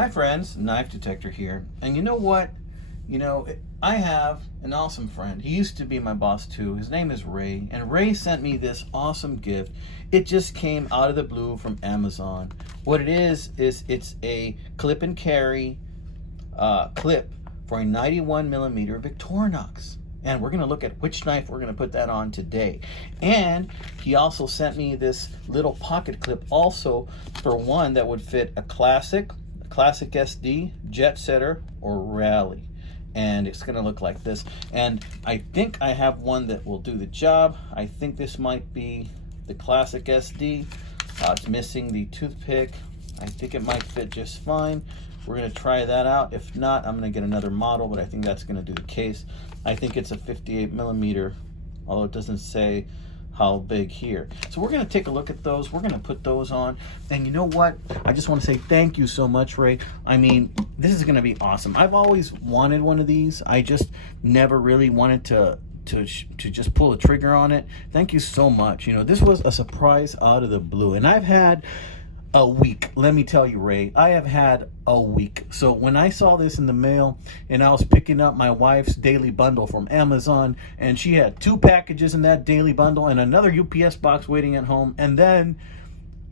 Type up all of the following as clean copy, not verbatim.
Hi friends, Knife Detector here. And you know what? I have an awesome friend. He used to be my boss too. His name is Ray. And Ray sent me this awesome gift. It just came out of the blue from Amazon. What it is it's a clip and carry clip for a 91mm Victorinox. And we're going to look at which knife we're going to put that on today. And he also sent me this little pocket clip also for one that would fit a classic SD, jet setter, or rally. And it's going to look like this. And I think I have one that will do the job. I think this might be the classic SD. It's missing the toothpick. I think it might fit just fine. We're going to try that out. If not, I'm going to get another model, but I think that's going to do the case. I think it's a 58mm, although it doesn't say how big here. So we're going to take a look at those. We're going to put those on. And you know what? I just want to say thank you so much, Ray. I mean, this is going to be awesome. I've always wanted one of these. I just never really wanted to just pull the trigger on it. Thank you so much. This was a surprise out of the blue. And I've had a week. Let me tell you, Ray, I have had a week. So when I saw this in the mail and I was picking up my wife's daily bundle from Amazon, and she had 2 packages in that daily bundle and another UPS box waiting at home, and then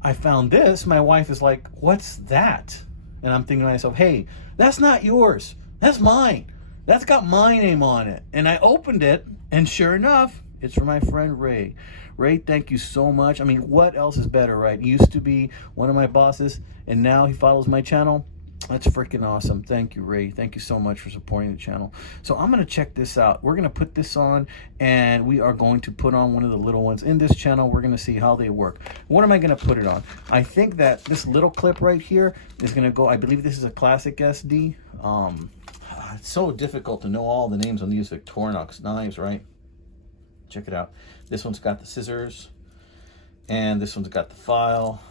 I found this, my wife is like, "What's that?" And I'm thinking to myself, hey, that's not yours. That's mine. That's got my name on it. And I opened it, and sure enough, it's for my friend Ray. Ray, thank you so much. I mean, what else is better, right? He used to be one of my bosses, and now he follows my channel. That's freaking awesome. Thank you, Ray. Thank you so much for supporting the channel. So I'm going to check this out. We're going to put this on, and we are going to put on one of the little ones in this channel. We're going to see how they work. What am I going to put it on? I think that this little clip right here is going to go, I believe this is a classic SD. It's so difficult to know all the names on these Victorinox knives, right? Check it out. This one's got the scissors, and this one's got the file.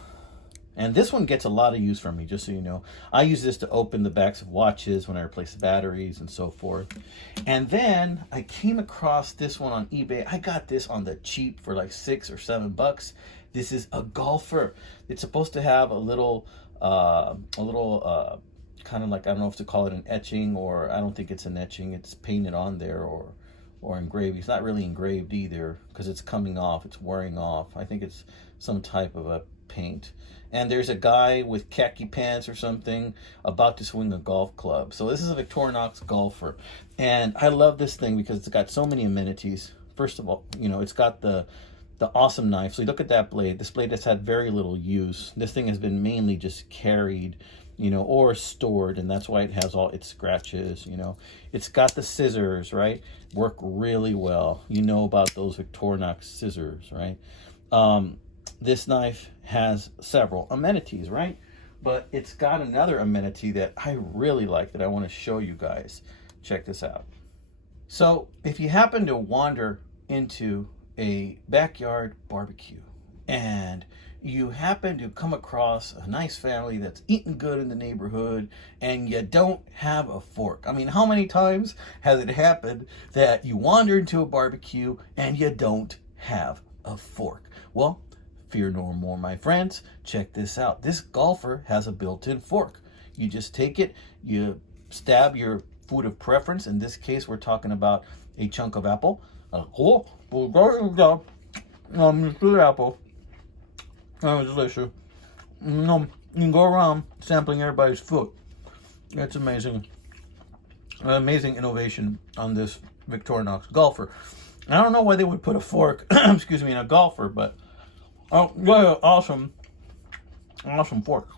And this one gets a lot of use from me, just so you know. I use this to open the backs of watches when I replace the batteries and so forth. And then I came across this one on eBay. I got this on the cheap for like $6 or $7. This is a golfer. It's supposed to have a little kind of like, I don't know if to call it an etching, or I don't think it's an etching. It's painted on there or engraved. It's not really engraved either because it's coming off. It's wearing off. I think it's some type of a paint. And there's a guy with khaki pants or something about to swing a golf club. So this is a Victorinox golfer. And I love this thing because it's got so many amenities. First of all, it's got the awesome knife. So you look at that blade. This blade has had very little use. This thing has been mainly just carried, or stored, and that's why it has all its scratches. It's got the scissors, right? Work really well. You know about those Victorinox scissors, right? This knife has several amenities, right? But it's got another amenity that I really like that I want to show you guys. Check this out. So if you happen to wander into a backyard barbecue and you happen to come across a nice family that's eating good in the neighborhood and you don't have a fork. I mean, how many times has it happened that you wander into a barbecue and you don't have a fork? Well, fear no more, my friends. Check this out. This golfer has a built-in fork. You just take it, you stab your food of preference. In this case, we're talking about a chunk of apple. Good apple. Oh, it's delicious. You can go around sampling everybody's food. It's amazing. Amazing innovation on this Victorinox golfer. I don't know why they would put a fork, excuse me, in a golfer, but oh, yeah, awesome fork.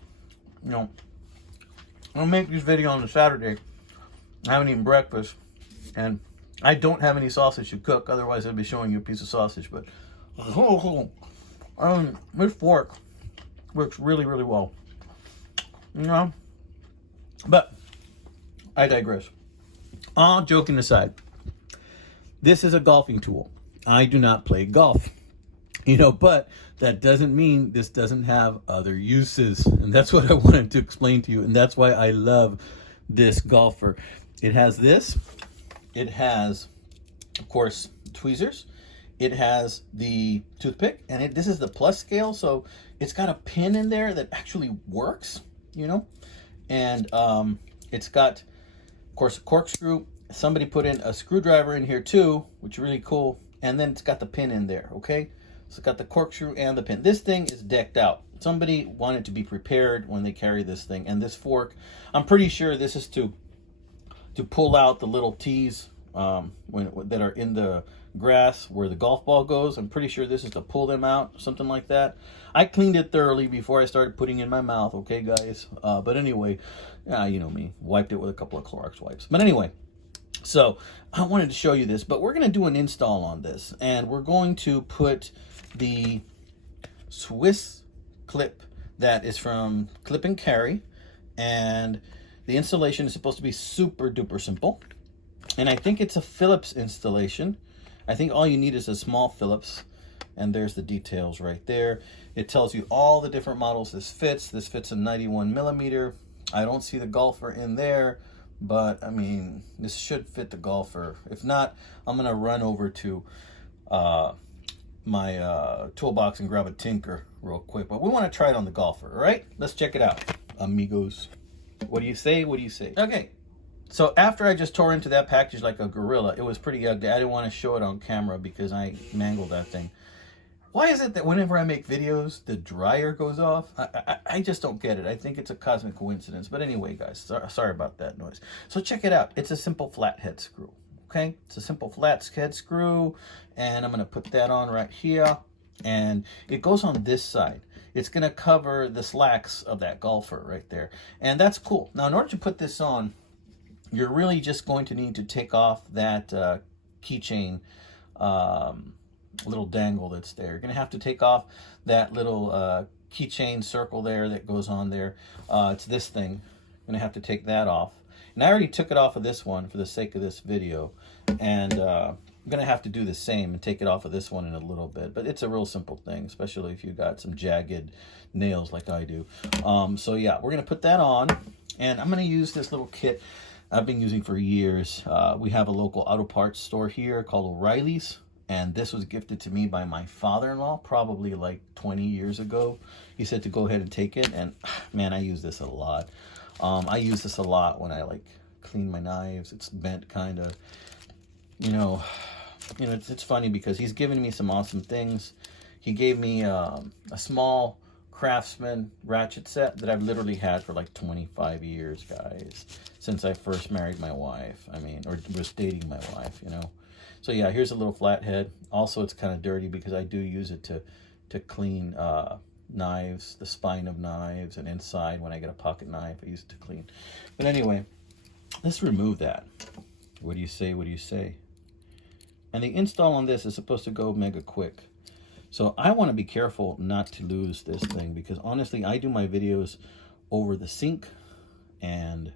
I'll make this video on a Saturday. I haven't eaten breakfast, and I don't have any sausage to cook. Otherwise, I'd be showing you a piece of sausage. But this fork works really, really well. But I digress. All joking aside, this is a golfing tool. I do not play golf. But that doesn't mean this doesn't have other uses. And that's what I wanted to explain to you. And that's why I love this golfer. It has this. It has, of course, tweezers. It has the toothpick. And this is the plus scale. So it's got a pin in there that actually works, And it's got, of course, a corkscrew. Somebody put in a screwdriver in here too, which is really cool. And then it's got the pin in there, okay? So it's got the corkscrew and the pin. This thing is decked out. Somebody wanted to be prepared when they carry this thing. And this fork, I'm pretty sure this is to pull out the little T's that are in the grass where the golf ball goes. I'm pretty sure this is to pull them out, something like that. I cleaned it thoroughly before I started putting it in my mouth, okay, guys? But anyway, you know me, wiped it with a couple of Clorox wipes. But anyway, so I wanted to show you this, but we're going to do an install on this, and we're going to put the Swiss clip that is from Clip and Carry, and the installation is supposed to be super duper simple. And I think it's a Phillips installation. I think all you need is a small Phillips, and there's the details right there. It tells you all the different models this fits. This fits a 91 millimeter. I don't see the golfer in there, but I mean, this should fit the golfer. If not, I'm gonna run over to my toolbox and grab a tinker real quick. But we want to try it on the golfer, all right? Let's check it out, amigos. What do you say? What do you say? Okay. So after I just tore into that package like a gorilla, it was pretty ugly. I didn't want to show it on camera because I mangled that thing. Why is it that whenever I make videos, the dryer goes off? I just don't get it. I think it's a cosmic coincidence. But anyway, guys, sorry about that noise. So check it out. It's a simple flathead screw, okay? It's a simple flathead screw, and I'm going to put that on right here. And it goes on this side. It's going to cover the slacks of that golfer right there. And that's cool. Now, in order to put this on, you're really just going to need to take off that keychain little dangle that's there. You're going to have to take off that little keychain circle there that goes on there. It's this thing. I'm going to have to take that off. And I already took it off of this one for the sake of this video. And I'm going to have to do the same and take it off of this one in a little bit. But it's a real simple thing, especially if you got some jagged nails like I do. So yeah, we're going to put that on. And I'm going to use this little kit I've been using for years. We have a local auto parts store here called O'Reilly's, and this was gifted to me by my father-in-law probably like 20 years ago. He said to go ahead and take it, and man, I use this a lot. I use this a lot when I like clean my knives. It's bent kind of, you know, it's funny because he's given me some awesome things. He gave me a small Craftsman ratchet set that I've literally had for like 25 years, guys, since I first married my wife. I mean, or was dating my wife, you know. So yeah, here's a little flathead. Also, it's kind of dirty because I do use it to clean knives, the spine of knives, and inside when I get a pocket knife, I use it to clean. But anyway, let's remove that. What do you say? What do you say? And the install on this is supposed to go mega quick. So I want to be careful not to lose this thing because honestly, I do my videos over the sink, and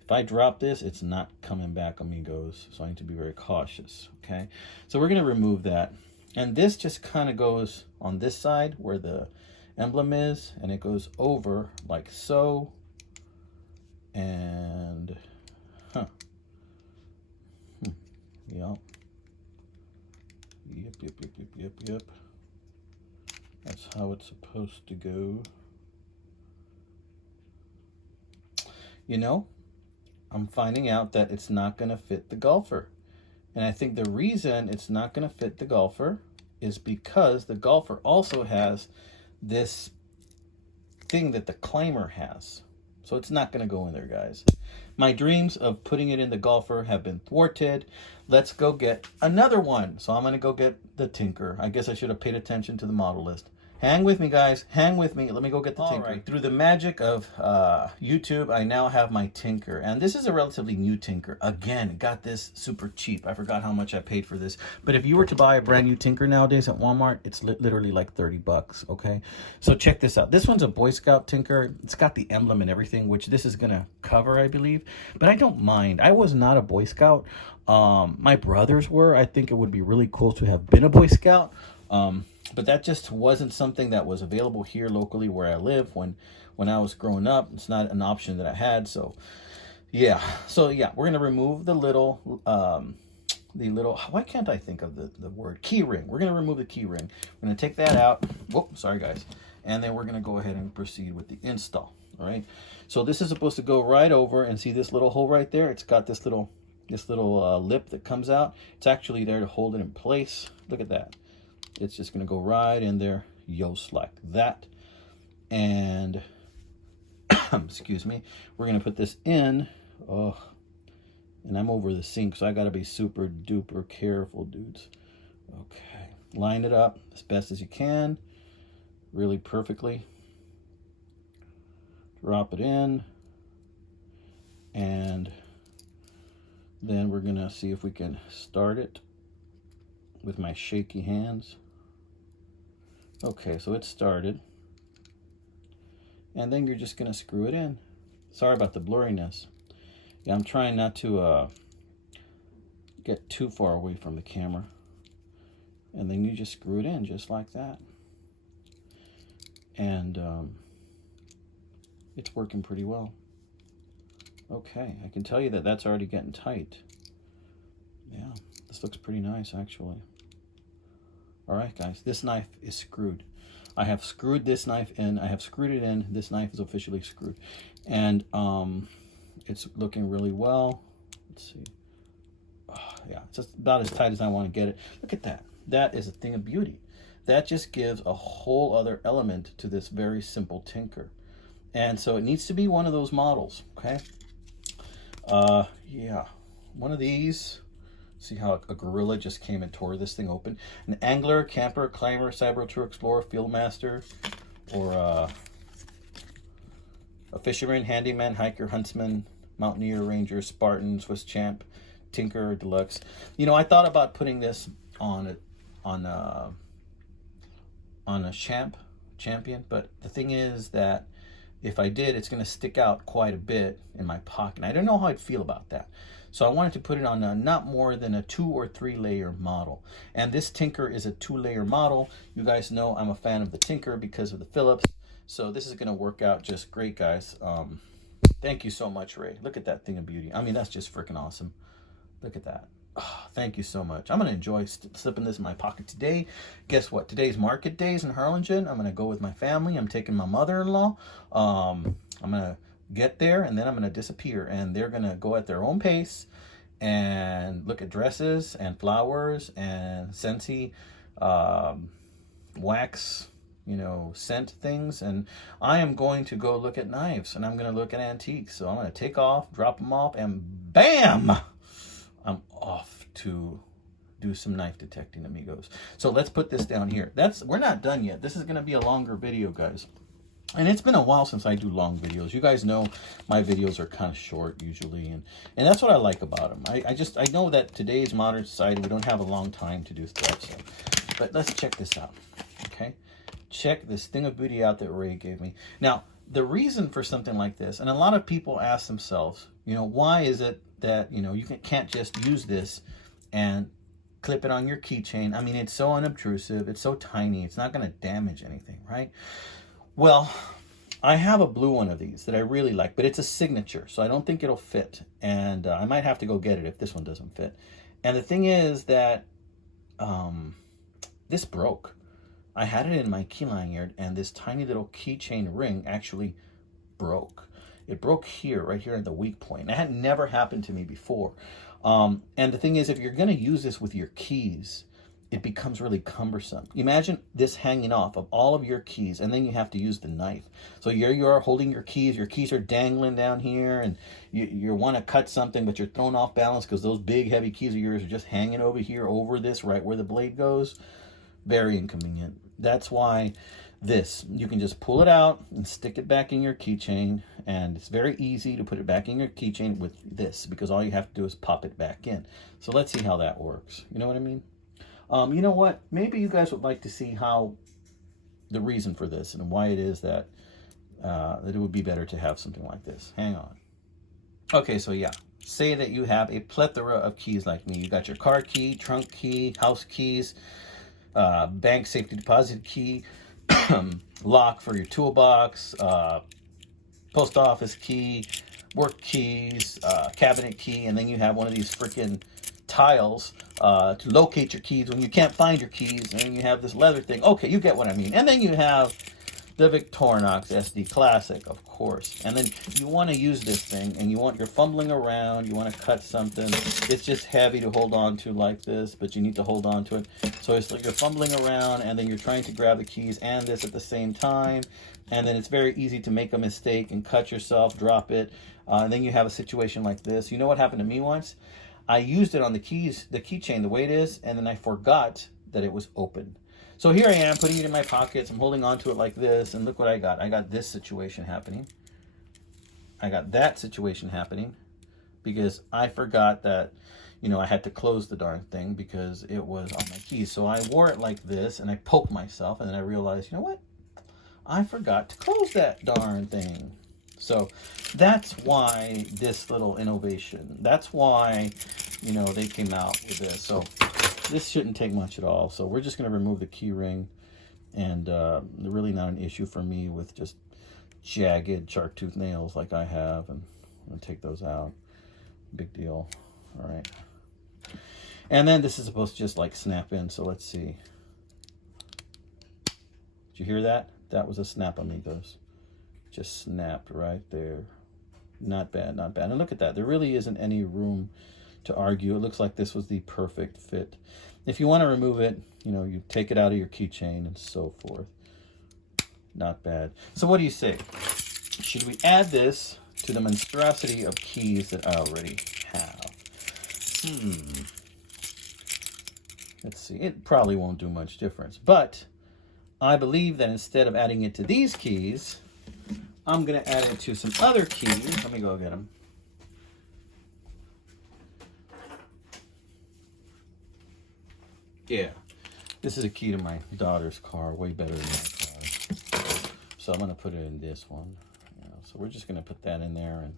if I drop this, it's not coming back, amigos. So I need to be very cautious, okay? So we're going to remove that. And this just kind of goes on this side where the emblem is, and it goes over like so. And, Yep. Yep. That's how it's supposed to go. You know, I'm finding out that it's not going to fit the golfer. And I think the reason it's not going to fit the golfer is because the golfer also has this thing that the climber has. So it's not going to go in there, guys. My dreams of putting it in the golfer have been thwarted. Let's go get another one. So I'm going to go get the tinker. I guess I should have paid attention to the model list. Hang with me, guys. Hang with me. Let me go get the tinker. Right. Through the magic of YouTube, I now have my tinker. And this is a relatively new tinker. Again, got this super cheap. I forgot how much I paid for this. But if you were to buy a brand new tinker nowadays at Walmart, it's literally like 30 bucks, okay? So check this out. This one's a Boy Scout tinker. It's got the emblem and everything, which this is going to cover, I believe. But I don't mind. I was not a Boy Scout. My brothers were. I think it would be really cool to have been a Boy Scout. But that just wasn't something that was available here locally where I live when I was growing up. It's not an option that I had. So yeah, we're gonna remove the little why can't I think of the word key ring? We're gonna remove the key ring. We're gonna take that out. Whoop, sorry guys. And then we're gonna go ahead and proceed with the install. All right. So this is supposed to go right over, and see this little hole right there? It's got this little lip that comes out. It's actually there to hold it in place. Look at that. It's just going to go right in there, just like that. And excuse me, we're going to put this in. Oh, and I'm over the sink, so I got to be super duper careful, dudes. Okay, line it up as best as you can, really perfectly. Drop it in, and then we're gonna see if we can start it with my shaky hands. Okay, so it's started, and then you're just gonna screw it in. Sorry about the blurriness. Yeah, I'm trying not to get too far away from the camera. And then you just screw it in just like that. And it's working pretty well. Okay, I can tell you that that's already getting tight. Yeah, this looks pretty nice actually. All right, guys, this knife is screwed. I have screwed this knife in. I have screwed it in. This knife is officially screwed. And it's looking really well. Let's see. Oh, yeah, it's just about as tight as I want to get it. Look at that. That is a thing of beauty. That just gives a whole other element to this very simple tinker. And so it needs to be one of those models, okay? Yeah, one of these. See how a gorilla just came and tore this thing open. An angler, camper, climber, cyber tour explorer, fieldmaster, or a fisherman, handyman, hiker, huntsman, mountaineer, ranger, Spartan, Swiss champ, tinker, deluxe. You know, I thought about putting this on a champion, but the thing is that if I did, it's going to stick out quite a bit in my pocket. I don't know how I'd feel about that. So I wanted to put it on a not more than a 2 or 3 layer model. And this tinker is a 2-layer model. You guys know I'm a fan of the tinker because of the Phillips. So this is going to work out just great, guys. Thank you so much, Ray. Look at that thing of beauty. I mean, that's just freaking awesome. Look at that. Oh, thank you so much. I'm going to enjoy slipping this in my pocket today. Guess what? Today's market days in Harlingen. I'm going to go with my family. I'm taking my mother-in-law. I'm going to get there, and then I'm going to disappear. And they're going to go at their own pace and look at dresses and flowers and Scentsy wax, you know, scent things. And I am going to go look at knives, and I'm going to look at antiques. So I'm going to take off, drop them off, and bam! I'm off to do some knife detecting, amigos. So let's put this down here. We're not done yet. This is going to be a longer video, guys. And it's been a while since I do long videos. You guys know my videos are kind of short usually, and that's what I like about them. I know that today's modern society, we don't have a long time to do stuff. So, but let's check this out, okay? Check this thing of beauty out that Ray gave me. Now, the reason for something like this, and a lot of people ask themselves, you know, why is it that, you know, you can't just use this and clip it on your keychain? I mean, it's so unobtrusive, it's so tiny, it's not going to damage anything, right? Well, I have a blue one of these that I really like, but it's a signature, so I don't think it'll fit, and I might have to go get it if this one doesn't fit. And the thing is that this broke. I had it in my key lanyard, and this tiny little keychain ring actually broke. It broke here, right here at the weak point. That had never happened to me before. And the thing is, if you're going to use this with your keys, it becomes really cumbersome. Imagine this hanging off of all of your keys, and then you have to use the knife. So here you are holding your keys are dangling down here, and you want to cut something, but you're thrown off balance because those big heavy keys of yours are just hanging over here, over this, right where the blade goes. Very inconvenient. That's why this, you can just pull it out and stick it back in your keychain, and it's very easy to put it back in your keychain with this, because all you have to do is pop it back in. So let's see how that works. You know what I mean? You know what? Maybe you guys would like to see how the reason for this and why it is that that it would be better to have something like this. Hang on. Okay, so yeah, say that you have a plethora of keys like me. You got your car key, trunk key, house keys, bank safety deposit key, lock for your toolbox, post office key, work keys, cabinet key, and then you have one of these freaking tiles to locate your keys when you can't find your keys, and then you have this leather thing. Okay, you get what I mean. And then you have the Victorinox SD Classic, of course. And then you want to use this thing, and you're fumbling around, you want to cut something. It's just heavy to hold on to like this, but you need to hold on to it. So it's like you're fumbling around, and then you're trying to grab the keys and this at the same time. And then it's very easy to make a mistake and cut yourself, drop it. And then you have a situation like this. You know what happened to me once? I used it on the keys, the keychain, the way it is, and then I forgot that it was open. So here I am putting it in my pockets. I'm holding on to it like this, and look what I got. I got this situation happening. I got that situation happening because I forgot that, you know, I had to close the darn thing because it was on my keys. So I wore it like this, and I poked myself, and then I realized, you know what? I forgot to close that darn thing. So that's why this little innovation, that's why, you know, they came out with this. So this shouldn't take much at all. So we're just going to remove the key ring, and really not an issue for me with just jagged shark tooth nails like I have. And I'm going to take those out. Big deal. All right. And then this is supposed to just like snap in. So let's see. Did you hear that? That was a snap, amigos. Just snapped right there. Not bad, not bad. And look at that. There really isn't any room to argue. It looks like this was the perfect fit. If you want to remove it, you know, you take it out of your keychain and so forth. Not bad. So what do you say? Should we add this to the monstrosity of keys that I already have? Let's see. It probably won't do much difference, but I believe that instead of adding it to these keys, I'm going to add it to some other keys. Let me go get them. Yeah, this is a key to my daughter's car, way better than my car. So I'm going to put it in this one. You know, so we're just going to put that in there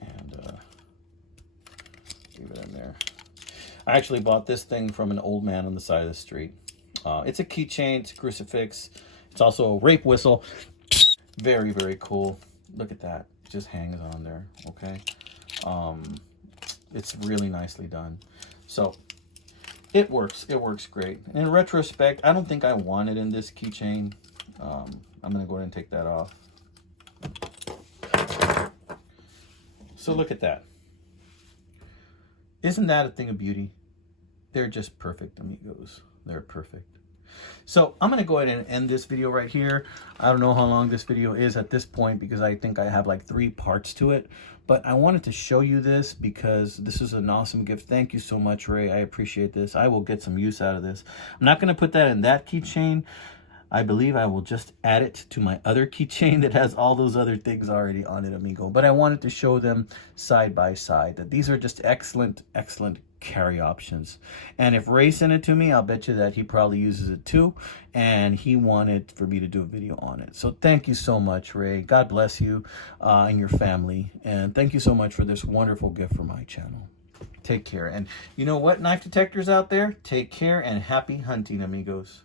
and leave it in there. I actually bought this thing from an old man on the side of the street. It's a keychain, it's a crucifix. It's also a rape whistle. Very, very cool. Look at that. It just hangs on there, okay? It's really nicely done. So it works. It works great. In retrospect, I don't think I want it in this keychain. I'm going to go ahead and take that off. So look at that. Isn't that a thing of beauty? They're just perfect, amigos. They're perfect. So I'm going to go ahead and end this video right here. I don't know how long this video is at this point because I think I have like 3 parts to it. But I wanted to show you this because this is an awesome gift. Thank you so much, Ray. I appreciate this. I will get some use out of this. I'm not going to put that in that keychain. I believe I will just add it to my other keychain that has all those other things already on it, amigo. But I wanted to show them side by side that these are just excellent, excellent carry options. And if Ray sent it to me, I'll bet you that he probably uses it too, and he wanted for me to do a video on it. So thank you so much, Ray. God bless you and your family, and thank you so much for this wonderful gift for my channel. Take care. And you know what, knife detectors out there, take care and happy hunting, amigos.